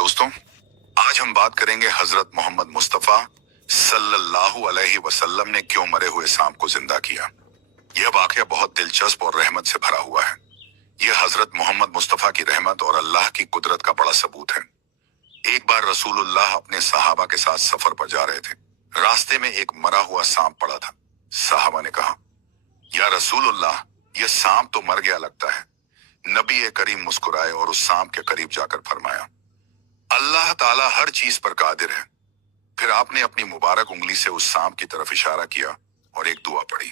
दोस्तों, आज हम बात करेंगे हजरत मोहम्मद मुस्तफ़ा सल्लल्लाहु अलैहि वसल्लम ने क्यों मरे हुए सांप को जिंदा किया। यह वाकया बहुत दिलचस्प और रहमत से भरा हुआ है। यह हजरत मोहम्मद मुस्तफ़ा की रहमत और अल्लाह की कुदरत का बड़ा सबूत है। एक बार रसूलुल्लाह अपने सहाबा के साथ सफर पर जा रहे थे। रास्ते में एक मरा हुआ सांप पड़ा था। सहाबा ने कहा, या रसूलुल्लाह, यह सांप तो मर गया लगता है। नबी करीम मुस्कुराए और उस सांप के करीब जाकर फरमाया, अल्लाह ताला हर चीज पर कादिर है। फिर आपने अपनी मुबारक उंगली से उस सांप की तरफ इशारा किया और एक दुआ पढ़ी,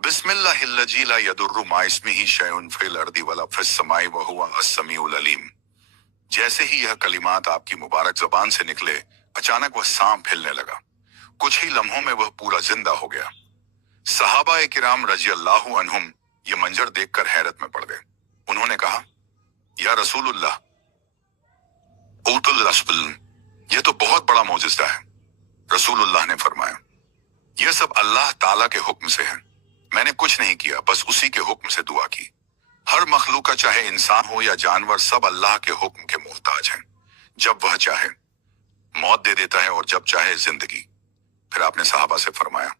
बिस्मिल्लाहिल्लज़ी ला यदुर्रु मा इस्मिही शैउन फिल अर्दी वला फिस समाई व हुवा अस्समीउल अलीम। जैसे ही यह कलिमात आपकी मुबारक जबान से निकले, अचानक वह सांप हिलने लगा। कुछ ही लम्हों में वह पूरा जिंदा हो गया। सहाबा किराम रज़ियल्लाहु अन्हुम ये मंजर देखकर हैरत में पड़ गए। उन्होंने कहा, या रसूलुल्लाह, यह तो बहुत बड़ा मौजिज़ा है। रसूलुल्लाह ने फरमाया, यह सब अल्लाह ताला के हुक्म से है। मैंने कुछ नहीं किया, बस उसी के हुक्म से दुआ की। हर मखलूक, चाहे इंसान हो या जानवर, सब अल्लाह के हुक्म के मोहताज हैं। जब वह चाहे मौत दे देता है और जब चाहे जिंदगी। फिर आपने सहाबा से फरमाया,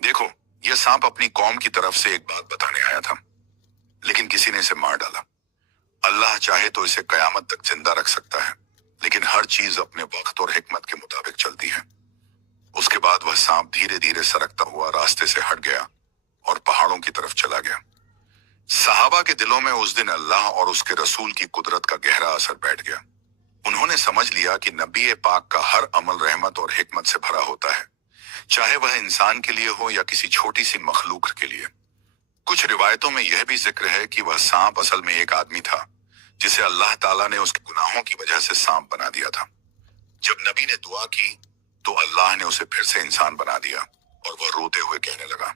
देखो, यह सांप अपनी कौम की तरफ से एक बात बताने आया था, लेकिन किसी ने इसे मार डाला। अल्लाह चाहे तो इसे कयामत तक जिंदा रख सकता है, लेकिन हर चीज अपने वक्त और हिकमत के मुताबिक चलती है। उसके बाद वह सांप धीरे धीरे सरकता हुआ रास्ते से हट गया और पहाड़ों की तरफ चला गया। सहाबा के दिलों में उस दिन अल्लाह और उसके रसूल की कुदरत का गहरा असर बैठ गया। उन्होंने समझ लिया कि नबी पाक का हर अमल रहमत और हिकमत से भरा होता है, चाहे वह इंसान के लिए हो या किसी छोटी सी मखलूक के लिए। कुछ रिवायतों में यह भी जिक्र है कि वह सांप असल में एक आदमी था, जिसे अल्लाह ताला ने उसके गुनाहों की वजह से सांप बना दिया था। जब नबी ने दुआ की तो अल्लाह ने उसे फिर से इंसान बना दिया और वह रोते हुए कहने लगा,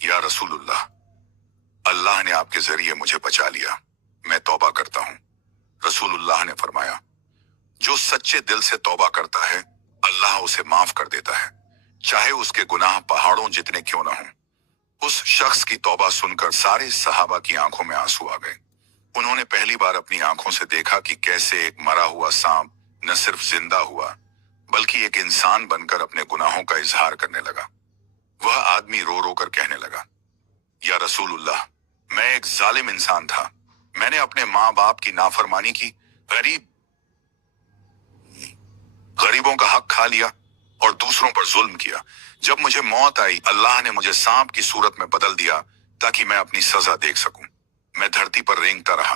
या रसूलुल्लाह, अल्लाह ने आपके जरिए मुझे बचा लिया, मैं तौबा करता हूं। रसूलुल्लाह ने फरमाया, जो सच्चे दिल से तौबा करता है, अल्लाह उसे माफ कर देता है, चाहे उसके गुनाह पहाड़ों जितने क्यों ना हों। उस शख्स की तौबा सुनकर सारे सहाबा की आंखों में आंसू आ गए। उन्होंने पहली बार अपनी आंखों से देखा कि कैसे एक मरा हुआ सांप न सिर्फ जिंदा हुआ, बल्कि एक इंसान बनकर अपने गुनाहों का इजहार करने लगा। वह आदमी रो रो कर कहने लगा, या रसूलुल्लाह, मैं एक जालिम इंसान था। मैंने अपने माँ बाप की नाफरमानी की, गरीबों का हक खा लिया और दूसरों पर जुल्म किया। जब मुझे मौत आई, अल्लाह ने मुझे सांप की सूरत में बदल दिया ताकि मैं अपनी सजा देख सकूं। मैं धरती पर रेंगता रहा,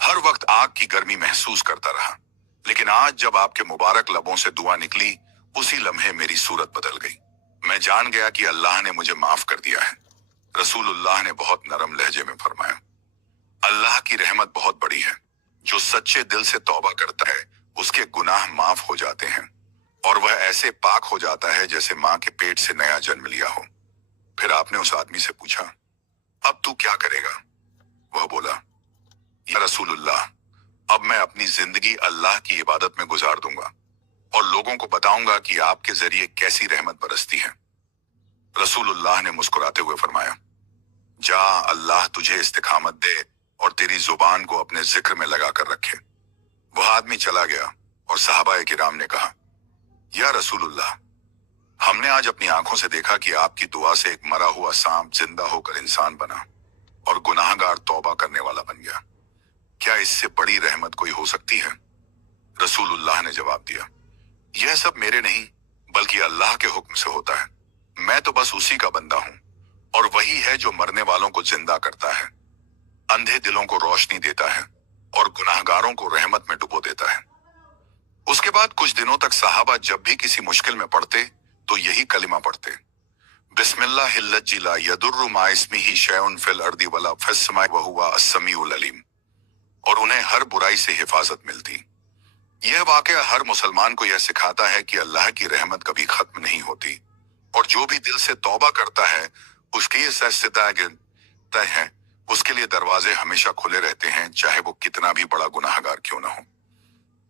हर वक्त आग की गर्मी महसूस करता रहा, लेकिन आज जब आपके मुबारक लबों से दुआ निकली, उसी लम्हे मेरी सूरत बदल गई। मैं जान गया कि अल्लाह ने मुझे माफ कर दिया है। रसूलुल्लाह ने बहुत नरम लहजे में फरमाया, अल्लाह की रहमत बहुत बड़ी है। जो सच्चे दिल से तौबा करता है, उसके गुनाह माफ हो जाते हैं और वह ऐसे पाक हो जाता है जैसे माँ के पेट से नया जन्म लिया हो। फिर आपने उस आदमी से पूछा, अब तू क्या करेगा? वह बोला, या रसूलुल्लाह, अब मैं अपनी जिंदगी अल्लाह की इबादत में गुजार दूंगा और लोगों को बताऊंगा कि आपके जरिए कैसी रहमत बरसती है। रसूलुल्लाह ने मुस्कुराते हुए फरमाया, जा, अल्लाह तुझे इस्तिकामत दे और तेरी जुबान को अपने जिक्र में लगा कर रखे। वह आदमी चला गया और सहाबा किराम ने कहा, या रसूलुल्लाह, हमने आज अपनी आंखों से देखा कि आपकी दुआ से एक मरा हुआ सांप जिंदा होकर इंसान बना और गुनाहगार तौबा करने वाला बन गया। क्या इससे बड़ी रहमत कोई हो सकती है? रसूलुल्लाह ने जवाब दिया, यह सब मेरे नहीं बल्कि अल्लाह के हुक्म से होता है। मैं तो बस उसी का बंदा हूं और वही है जो मरने वालों को जिंदा करता है, अंधे दिलों को रोशनी देता है और गुनाहगारों को रहमत में डुबो देता है। उसके बाद कुछ दिनों तक सहाबा जब भी किसी मुश्किल में पड़ते तो यही कलिमा पढ़ते, बिस्मिल्लाहिल्लज़ी ला यदुर्रु मा इस्मिही शैउन फिल अर्दी वला फिस समाई व हुवा अस्समीउल अलीम, और उन्हें हर बुराई से हिफाजत मिलती। यह वाकया हर मुसलमान को यह सिखाता है कि अल्लाह की रहमत कभी खत्म नहीं होती और जो भी दिल से तौबा करता है, उसकी तय है, उसके लिए दरवाजे हमेशा खुले रहते हैं, चाहे वो कितना भी बड़ा गुनाहगार क्यों ना हो।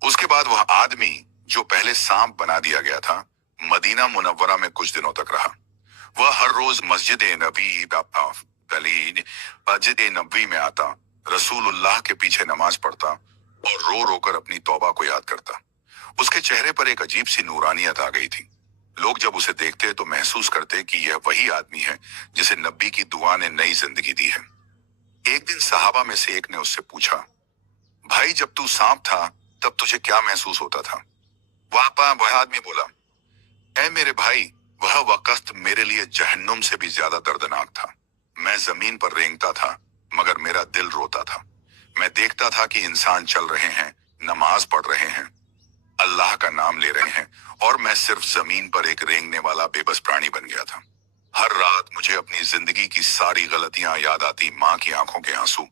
उसके बाद वह आदमी जो पहले सांप बना दिया गया था, मदीना मुनव्वरा में कुछ दिनों तक रहा। वह हर रोज मस्जिद नबवी में आता, रसूलुल्लाह के पीछे नमाज पढ़ता और रो रो कर अपनी तौबा को याद करता। उसके चेहरे पर एक अजीब सी नूरानियत आ गई थी। लोग जब उसे देखते तो महसूस करते कि यह वही आदमी है जिसे नबी की दुआ ने नई जिंदगी दी है। एक दिन सहाबा में से एक ने उससे पूछा, भाई जब तू सांप था तब तुझे क्या महसूस होता था? वह आदमी बोला, ऐ मेरे भाई, वह वक्त मेरे लिए जहन्नुम से भी ज्यादा दर्दनाक था। मैं जमीन पर रेंगता था मगर मेरा दिल रोता था। मैं देखता था कि इंसान चल रहे हैं, नमाज पढ़ रहे हैं, अल्लाह का नाम ले रहे हैं, और मैं सिर्फ जमीन पर एक रेंगने वाला बेबस प्राणी बन गया था। हर रात मुझे अपनी जिंदगी की सारी गलतियां याद आती, माँ की आंखों के आंसू,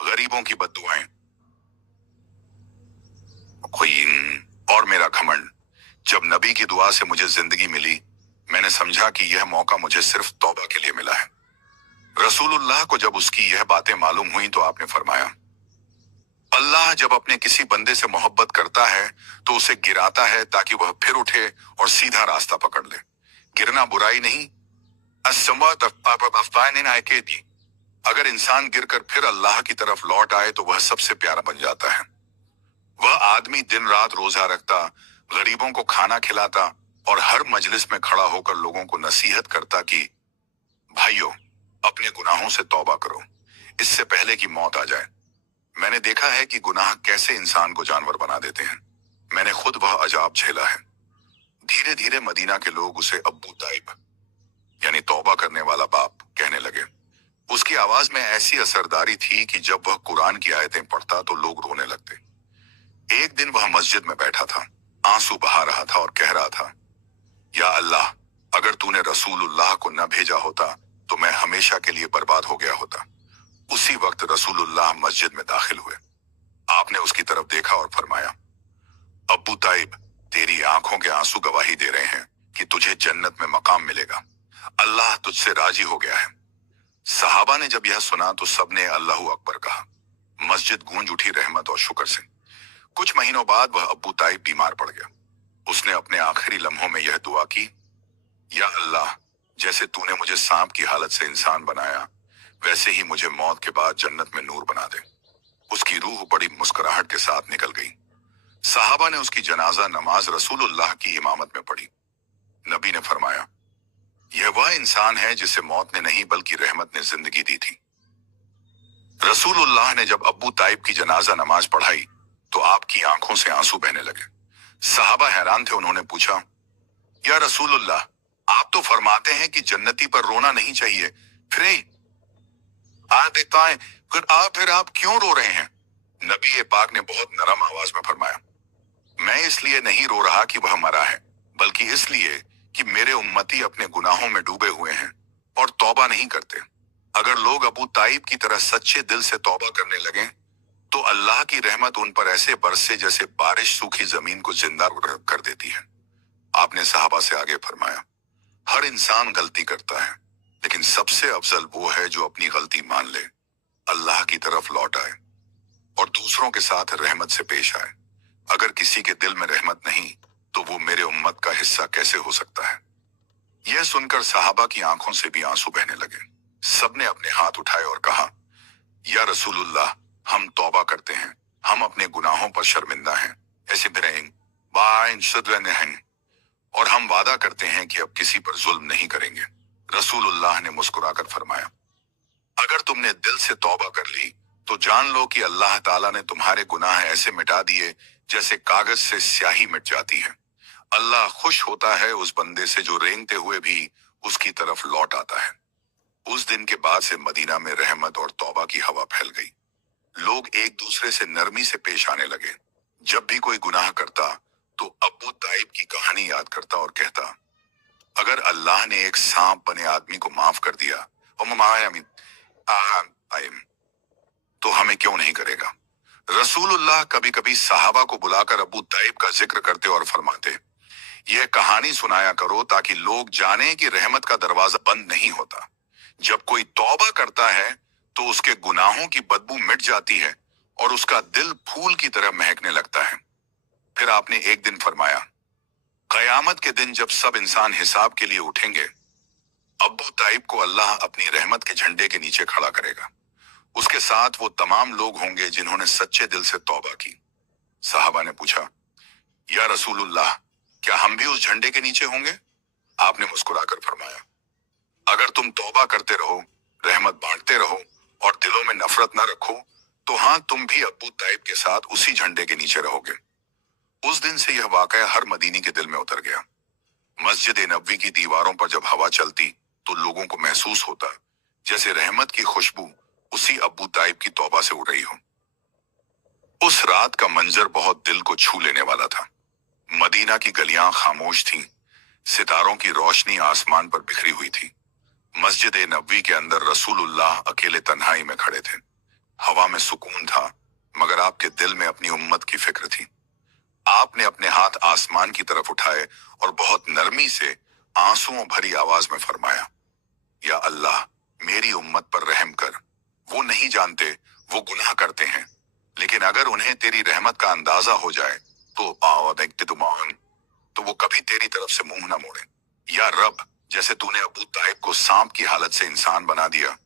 गरीबों की बद्दुआएं, और मेरा घमंड। जब नबी की दुआ से मुझे जिंदगी मिली, मैंने समझा कि यह मौका मुझे सिर्फ तौबा के लिए मिला है। रसूलुल्लाह को जब उसकी यह बातें मालूम हुई तो आपने फरमाया, अल्लाह जब अपने किसी बंदे से मोहब्बत करता है तो उसे गिराता है ताकि वह फिर उठे और सीधा रास्ता पकड़ ले। गिरना बुराई नहीं, अगर इंसान गिरकर फिर अल्लाह की तरफ लौट आए तो वह सबसे प्यारा बन जाता है। वह आदमी दिन रात रोजा रखता, गरीबों को खाना खिलाता और हर मजलिस में खड़ा होकर लोगों को नसीहत करता कि भाइयों, अपने गुनाहों से तौबा करो, इससे पहले कि मौत आ जाए। मैंने देखा है कि गुनाह कैसे इंसान को जानवर बना देते हैं। मैंने खुद वह अजाब झेला है। धीरे धीरे मदीना के लोग उसे अब्बू ताइब यानी तौबा करने वाला बाप कहने लगे। उसकी आवाज में ऐसी असरदारी थी कि जब वह कुरान की आयतें पढ़ता तो लोग रोने लगते। एक दिन वह मस्जिद में बैठा था, आंसू बहा रहा था और कह रहा था, या अल्लाह, अगर तूने रसूलुल्लाह को न भेजा होता तो मैं हमेशा के लिए बर्बाद हो गया होता। उसी वक्त रसूलुल्लाह मस्जिद में दाखिल हुए। आपने उसकी तरफ देखा और फरमाया, अब्बू ताइब, तेरी आंखों के आंसू गवाही दे रहे हैं कि तुझे जन्नत में मकाम मिलेगा। अल्लाह तुझसे राजी हो गया है। सहाबा ने जब यह सुना तो सबने अल्लाहू अकबर कहा। मस्जिद गूंज उठी रहमत और शुक्र से। कुछ महीनों बाद वह अब्बू ताइब बीमार पड़ गया। उसने अपने आखिरी लम्हों में यह दुआ की, या अल्लाह, जैसे तूने मुझे सांप की हालत से इंसान बनाया, वैसे ही मुझे मौत के बाद जन्नत में नूर बना दे। उसकी रूह बड़ी मुस्कुराहट के साथ निकल गई। सहाबा ने उसकी जनाजा नमाज रसूलुल्लाह की इमामत में पढ़ी। नबी ने फरमाया, यह वह इंसान है जिसे मौत ने नहीं बल्कि रहमत ने जिंदगी दी थी। रसूलुल्लाह ने जब अब्बू ताइब की जनाजा नमाज पढ़ाई तो आपकी आंखों से आंसू बहने लगे। सहाबा हैरान थे। उन्होंने पूछा, या रसूलुल्लाह, आप तो फरमाते हैं कि जन्नती पर रोना नहीं चाहिए, फिर आप क्यों रो रहे हैं? नबी पाक ने बहुत नरम आवाज में फरमाया, मैं इसलिए नहीं रो रहा कि वह मरा है, बल्कि इसलिए कि मेरे उम्मती अपने गुनाहों में डूबे हुए हैं और तौबा नहीं करते। अगर लोग अबू ताइब की तरह सच्चे दिल से तौबा करने लगे तो अल्लाह की रहमत उन पर ऐसे बरसे जैसे बारिश सूखी जमीन को जिंदा कर देती है। आपने सहाबा से आगे फरमाया, हर इंसान गलती करता है, लेकिन सबसे अफजल वो है जो अपनी गलती मान ले, अल्लाह की तरफ लौट आए और दूसरों के साथ रहमत से पेश आए। अगर किसी के दिल में रहमत नहीं तो वो मेरे उम्मत का हिस्सा कैसे हो सकता है? यह सुनकर सहाबा की आंखों से भी आंसू बहने लगे। सबने अपने हाथ उठाए और कहा, या रसूलुल्लाह, हम तौबा करते हैं, हम अपने गुनाहों पर शर्मिंदा हैं, ऐसे हैं, और हम वादा करते हैं कि अब किसी पर जुल्म नहीं करेंगे। रसूलुल्लाह ने मुस्कुराकर फरमाया, अगर तुमने दिल से तौबा कर ली तो जान लो कि अल्लाह ताला ने तुम्हारे गुनाह ऐसे मिटा दिए जैसे कागज से स्याही मिट जाती है। अल्लाह खुश होता है उस बंदे से जो रेंगते हुए भी उसकी तरफ लौट आता है। उस दिन के बाद से मदीना में रहमत और तौबा की हवा फैल गई। लोग एक दूसरे से नरमी से पेश आने लगे। जब भी कोई गुनाह करता तो अब्बू ताइब की कहानी याद करता और कहता, अगर अल्लाह ने एक सांप बने आदमी को माफ कर दिया तो हमें क्यों नहीं करेगा? रसूलुल्लाह कभी कभी सहाबा को बुलाकर अबू ताइब का जिक्र करते और फरमाते, यह कहानी सुनाया करो ताकि लोग जाने कि रहमत का दरवाजा बंद नहीं होता। जब कोई तौबा करता है तो उसके गुनाहों की बदबू मिट जाती है और उसका दिल फूल की तरह महकने लगता है। फिर आपने एक दिन फरमाया, कयामत के दिन जब सब इंसान हिसाब के लिए उठेंगे, अब्बू ताइब को अल्लाह अपनी रहमत के झंडे के नीचे खड़ा करेगा। उसके साथ वो तमाम लोग होंगे जिन्होंने सच्चे दिल से तौबा की। साहबा ने पूछा, या रसूलुल्लाह, क्या हम भी उस झंडे के नीचे होंगे? आपने मुस्कुराकर फरमाया, अगर तुम तौबा करते रहो, रहमत बांटते रहो और दिलों में नफरत न रखो, तो हाँ, तुम भी अब्बू ताइब के साथ उसी झंडे के नीचे रहोगे। उस दिन से यह वाकया हर मदीनी के दिल में उतर गया। मस्जिद नबवी की दीवारों पर जब हवा चलती तो लोगों को महसूस होता जैसे रहमत की खुशबू उसी अब्बू ताइब की तौबा से उड़ रही हो। उस रात का मंजर बहुत दिल को छू लेने वाला था। मदीना की गलियां खामोश थीं, सितारों की रोशनी आसमान पर बिखरी हुई थी। मस्जिद नबवी के अंदर रसूलुल्लाह अकेले तन्हाई में खड़े थे। हवा में सुकून था, मगर आपके दिल में अपनी उम्मत की फिक्र थी। आपने अपने हाथ आसमान की तरफ उठाए और बहुत नरमी से आंसुओं भरी आवाज में फरमाया, या अल्लाह, मेरी उम्मत पर रहम कर। वो नहीं जानते, वो गुनाह करते हैं, लेकिन अगर उन्हें तेरी रहमत का अंदाजा हो जाए तो वो कभी तेरी तरफ से मुंह ना मोड़े। या रब, जैसे तूने अबू ताइब को सांप की हालत से इंसान बना दिया,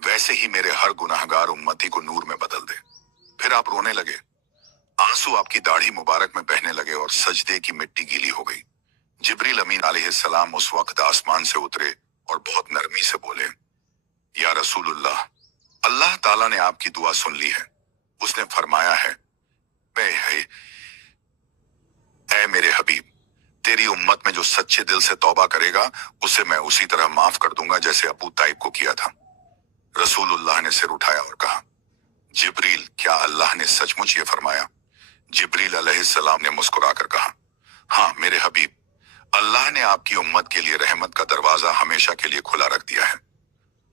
वैसे ही मेरे हर गुनाहगार उम्मती को नूर में बदल दे। फिर आप रोने लगे। आंसू आपकी दाढ़ी मुबारक में बहने लगे और सजदे की मिट्टी गीली हो गई। जिब्रील अमीन अलैहिस्सलाम उस वक्त आसमान से उतरे और बहुत नरमी से बोले, या रसूलुल्लाह, अल्लाह ताला ने आपकी दुआ सुन ली है। उसने फरमाया है, ऐ मेरे हबीब, तेरी उम्मत में जो सच्चे दिल से तौबा करेगा उसे मैं उसी तरह माफ कर दूंगा जैसे अबू ताइब को किया था। रसूलुल्लाह ने सिर उठाया और कहा, जिब्रील, क्या अल्लाह ने सचमुच ये फरमाया? जिब्रील अलैहिस्सलाम ने मुस्कुराकर कहा, हाँ मेरे हबीब, अल्लाह ने आपकी उम्मत के लिए रहमत का दरवाजा हमेशा के लिए खुला रख दिया है।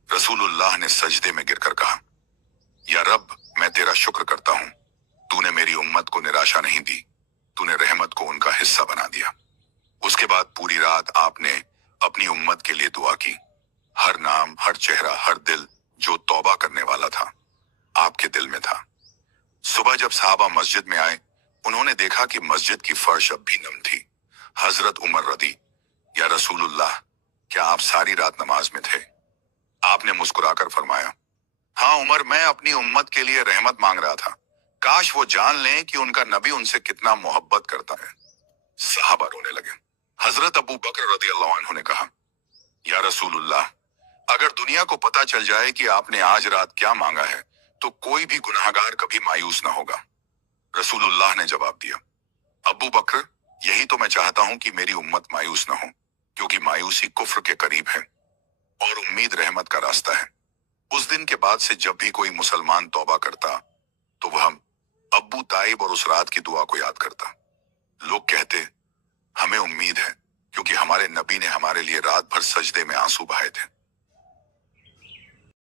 रसूलुल्लाह ने सजदे में गिरकर कहा, या रब, मैं तेरा शुक्र करता हूं, तूने मेरी उम्मत को निराशा नहीं दी, तूने रहमत को उनका हिस्सा बना दिया। उसके बाद पूरी रात आपने अपनी उम्मत के लिए दुआ की। हर नाम, हर चेहरा, हर दिल जो तौबा करने वाला था, आपके दिल में था। सुबह जब साहबा मस्जिद में आए, उन्होंने देखा कि मस्जिद की फर्श अब भी नम थी। हजरत उमर रदी, या रसूलुल्लाह, क्या आप सारी रात नमाज में थे? आपने मुस्कुराकर फरमाया, हाँ उमर, मैं अपनी उम्मत के लिए रहमत मांग रहा था। काश वो जान लें कि उनका नबी उनसे कितना मोहब्बत करता है। साहबा रोने लगे। हजरत अबू बकर रदियल्लाहु अन्हु ने कहा, या रसूलुल्लाह, अगर दुनिया को पता चल जाए कि आपने आज रात क्या मांगा है तो कोई भी गुनाहगार कभी मायूस ना होगा। रसूलुल्लाह ने जवाब दिया, अबू बकर, यही तो मैं चाहता हूं कि मेरी उम्मत मायूस ना हो, क्योंकि मायूसी कुफ्र के करीब है और उम्मीद रहमत का रास्ता है। उस दिन के बाद से जब भी कोई मुसलमान तौबा करता तो वह अब्बू ताइब और उस रात की दुआ को याद करता। लोग कहते, हमें उम्मीद है, क्योंकि हमारे नबी ने हमारे लिए रात भर सजदे में आंसू बहाए थे।